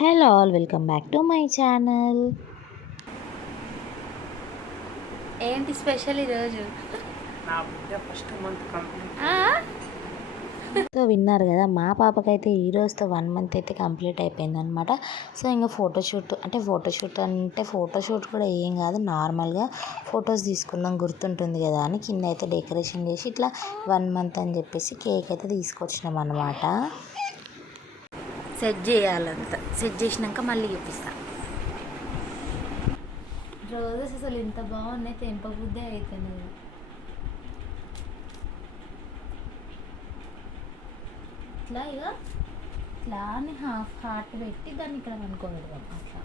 Hello all welcome back to my channel. ఏంటి special ఈరోజు? నా బిడ్డ ఫస్ట్ మంత్ కంప్లీట్. సో విన్నారు కదా మా పాపకైతే ఈ రోజుతో వన్ మంత్ అయితే కంప్లీట్ అయిపోయింది అనమాట సో ఇంకా ఫోటోషూట్ అంటే ఫోటోషూట్ అంటే ఫోటోషూట్ కూడా ఏం కాదు నార్మల్గా ఫొటోస్ తీసుకుందాం గుర్తుంటుంది కదా అని కింద అయితే డెకరేషన్ చేసి ఇట్లా వన్ మంత్ అని చెప్పేసి కేక్ అయితే తీసుకొచ్చినాం అనమాట సెట్ చేయాలంత. సెట్ చేసినాక మళ్ళీ చూపిస్తా. రోజెస్ అసలు ఇంత బాగున్నాయి తెంపబుద్దే అవుతుంది ఇట్లా ఇక ఇట్లా అని హాఫ్ హార్ట్ పెట్టి దాన్ని ఇక్కడ అనుకోబెడదాం అట్లా.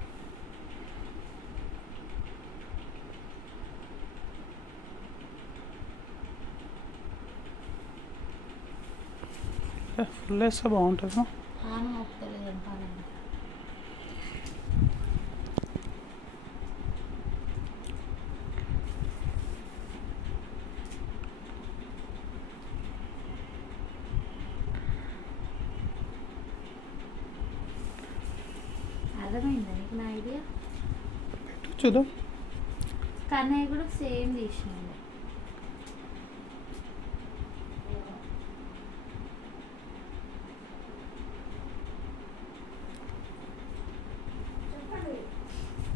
ఫుల్ వేస్తే బాగుంటుంది పానం ఒప్పుతలేదు పానం అర్థమైందా నీకు నా ఐడియా చూద్దాం. కన్నయ్య కూడా సేమ్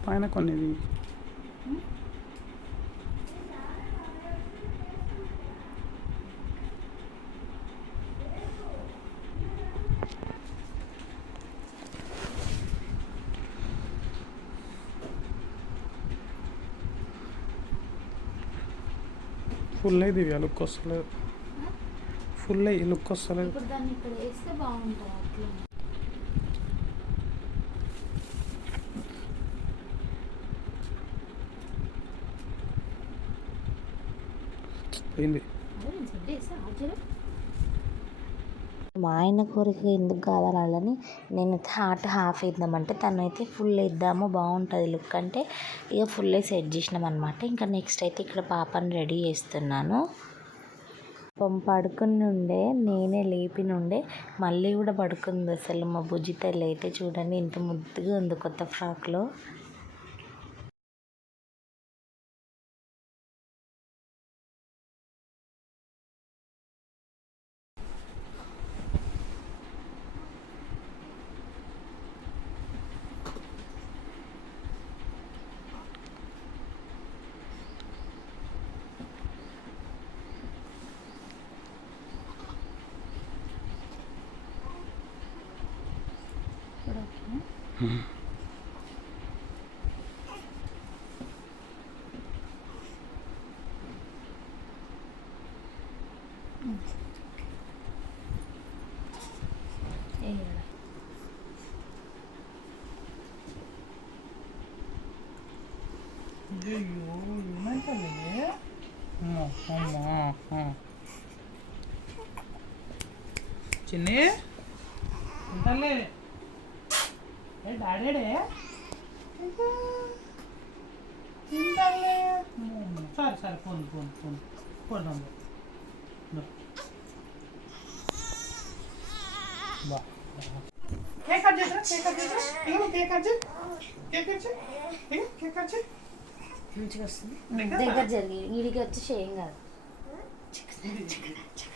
పైన కొన్ని ఫుల్ అయ్యి ఇవి లుక్ వస్తలేదు. ఫుల్ అయ్యి లుక్ వస్తలేదు. ఇప్పుడు దాన్ని ఇక్కడ వేస్తే బాగుంటుంది అట్లా పోయింది అదే నేను సెట్ చేస్తా ఆశ్చర్యం మా ఆయన కోరిక ఎందుకు కావాలని నేను హార్ట్ హాఫ్ వేద్దామంటే తను అయితే ఫుల్ వేద్దాము బాగుంటుంది లుక్ అంటే ఇక ఫుల్ సెట్ చేసినాం అనమాట ఇంకా నెక్స్ట్ అయితే ఇక్కడ పాపని రెడీ చేస్తున్నాను. పాపం పడుకుని ఉండే నేనే లేపి నుండే మళ్ళీ కూడా పడుకుంది అసలు మా బుజ్జి తల్లి అయితే చూడండి ఇంత ముద్దుగా ఉంది కొత్త ఫ్రాక్లో. 근데 요 요만 살이네? 어머 달래 తింటాలే సరే సరే phone phone phone phone number బా కేక్ కట్ చేసా కేక్ కట్ చేసా ఇగో కేక్ కట్ చేయి కేక్ కట్ చేయి ఇగో కేక్ కట్ చేయి మంచిగా వస్తుంది దగ్గర జరిగి వీడికి వచ్చి ఏం కాదు ఇటు happy one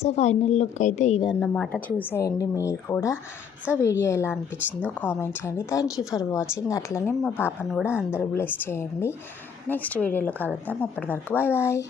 so final look అయితే ఇదన్నమాట. చూసేయండి మీరు కూడా. సో వీడియో ఎలా అనిపించిందో కామెంట్ చేయండి. థ్యాంక్ యూ ఫర్ వాచింగ్ అట్లనే మా పాపను కూడా అందరూ బ్లెస్ చేయండి. నెక్స్ట్ వీడియోలో కలుద్దాం. అప్పటి వరకు బాయ్ బాయ్